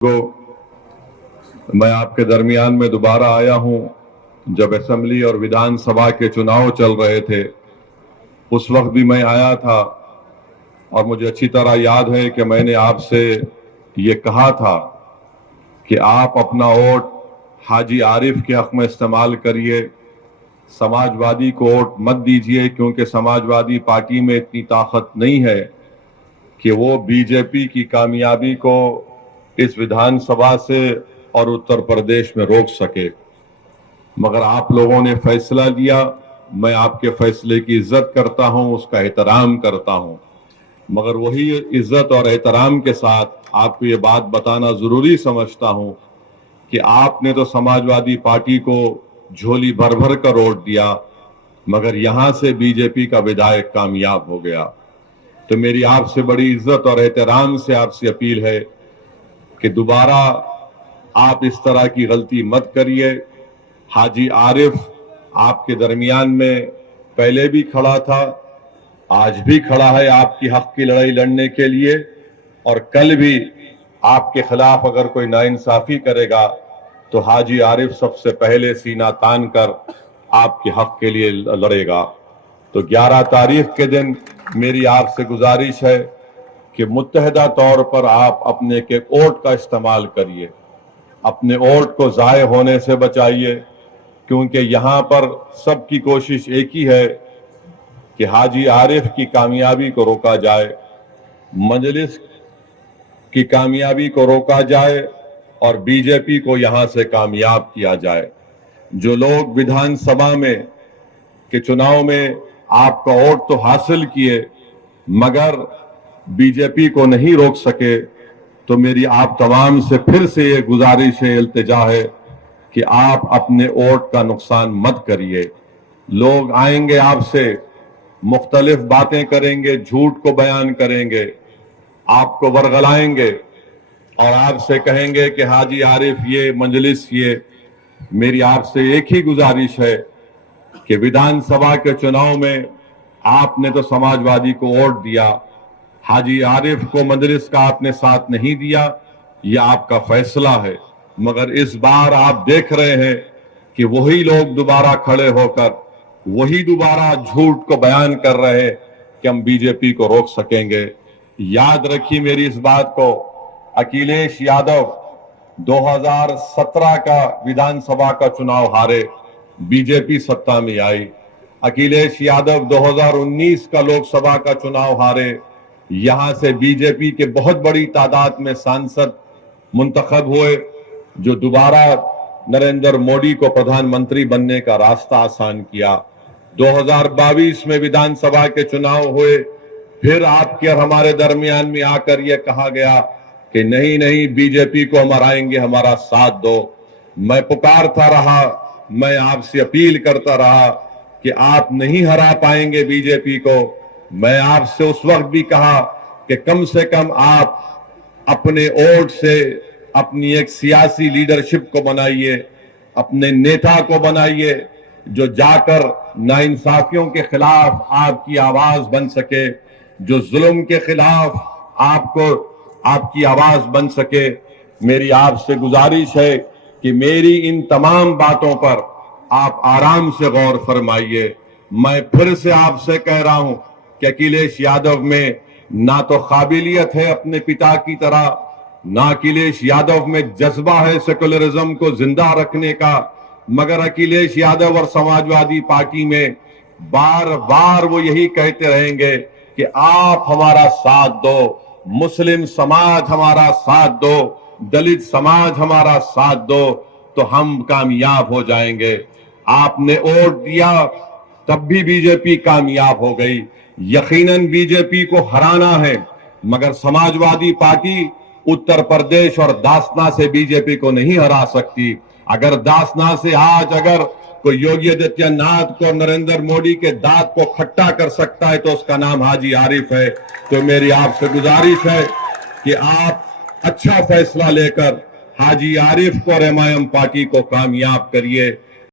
मैं आपके दरमियान में दोबारा आया हूं। जब असेंबली और विधानसभा के चुनाव चल रहे थे उस वक्त भी मैं आया था और मुझे अच्छी तरह याद है कि मैंने आपसे ये कहा था कि आप अपना वोट हाजी आरिफ के हक में इस्तेमाल करिए, समाजवादी को वोट मत दीजिए, क्योंकि समाजवादी पार्टी में इतनी ताकत नहीं है कि वो बीजेपी की कामयाबी को इस विधानसभा से और उत्तर प्रदेश में रोक सके। मगर आप लोगों ने फैसला लिया, मैं आपके फैसले की इज्जत करता हूं, उसका एहतराम करता हूं, मगर वही इज्जत और एहतराम के साथ आपको ये बात बताना जरूरी समझता हूं कि आपने तो समाजवादी पार्टी को झोली भर भर कर वोट दिया, मगर यहां से बीजेपी का विधायक कामयाब हो गया। तो मेरी आपसे बड़ी इज्जत और एहतराम से आपसे अपील है कि दोबारा आप इस तरह की गलती मत करिए। हाजी आरिफ आपके दरमियान में पहले भी खड़ा था, आज भी खड़ा है आपकी हक की लड़ाई लड़ने के लिए, और कल भी आपके खिलाफ अगर कोई नाइंसाफी करेगा तो हाजी आरिफ सबसे पहले सीना तान कर आपके हक के लिए लड़ेगा। तो 11 तारीख के दिन मेरी आपसे गुजारिश है कि मुत्तहदा तौर पर आप अपने के वोट का इस्तेमाल करिए, अपने वोट को ज़ाय होने से बचाइए, क्योंकि यहाँ पर सबकी कोशिश एक ही है कि हाजी आरिफ की कामयाबी को रोका जाए, मजलिस की कामयाबी को रोका जाए और बीजेपी को यहाँ से कामयाब किया जाए। जो लोग विधानसभा में के चुनाव में आपका वोट तो हासिल किए मगर बीजेपी को नहीं रोक सके, तो मेरी आप तमाम से फिर से ये गुजारिश है, इल्तिजा है कि आप अपने वोट का नुकसान मत करिए। लोग आएंगे आपसे, मुख्तलिफ बातें करेंगे, झूठ को बयान करेंगे, आपको वरगलाएंगे और आपसे कहेंगे कि हाजी आरिफ ये मजलिस ये। मेरी आपसे एक ही गुजारिश है कि विधानसभा के चुनाव में आपने तो समाजवादी को वोट दिया, हाजी आरिफ को मजलिस का आपने साथ नहीं दिया, यह आपका फैसला है, मगर इस बार आप देख रहे हैं कि वही लोग दोबारा खड़े होकर वही दोबारा झूठ को बयान कर रहे हैं कि हम बीजेपी को रोक सकेंगे। याद रखिए मेरी इस बात को, अखिलेश यादव 2017 का विधानसभा का चुनाव हारे, बीजेपी सत्ता में आई। अखिलेश यादव 2019 का लोकसभा का चुनाव हारे, यहां से बीजेपी के बहुत बड़ी तादाद में सांसद मुंतखब हुए, जो दोबारा नरेंद्र मोदी को प्रधानमंत्री बनने का रास्ता आसान किया। 2022 में विधानसभा के चुनाव हुए, फिर आपके और हमारे दरमियान में आकर यह कहा गया कि नहीं नहीं बीजेपी को हम हराएंगे, हमारा साथ दो। मैं पुकारता रहा, मैं आपसे अपील करता रहा कि आप नहीं हरा पाएंगे बीजेपी को। मैं आपसे उस वक्त भी कहा कि कम से कम आप अपने वोट से अपनी एक सियासी लीडरशिप को बनाइए, अपने नेता को बनाइए जो जाकर नाइंसाफियों के खिलाफ आपकी आवाज बन सके, जो जुल्म के खिलाफ आपकी आवाज बन सके। मेरी आपसे गुजारिश है कि मेरी इन तमाम बातों पर आप आराम से गौर फरमाइए। मैं फिर से आपसे कह रहा हूं कि अखिलेश यादव में ना तो काबिलियत है अपने पिता की तरह, ना अखिलेश यादव में जज्बा है सेकुलरिज्म को जिंदा रखने का, मगर अखिलेश यादव और समाजवादी पार्टी में बार बार वो यही कहते रहेंगे कि आप हमारा साथ दो, मुस्लिम समाज हमारा साथ दो, दलित समाज हमारा साथ दो, तो हम कामयाब हो जाएंगे। आपने वोट दिया तब भी बीजेपी कामयाब हो गई। यकीनन बीजेपी को हराना है, मगर समाजवादी पार्टी उत्तर प्रदेश और दासना से बीजेपी को नहीं हरा सकती। अगर दासना से आज अगर कोई योगी आदित्यनाथ को, नरेंद्र मोदी के दांत को खट्टा कर सकता है तो उसका नाम हाजी आरिफ है। तो मेरी आपसे गुजारिश है कि आप अच्छा फैसला लेकर हाजी आरिफ को और एमआईएम पार्टी को कामयाब करिए।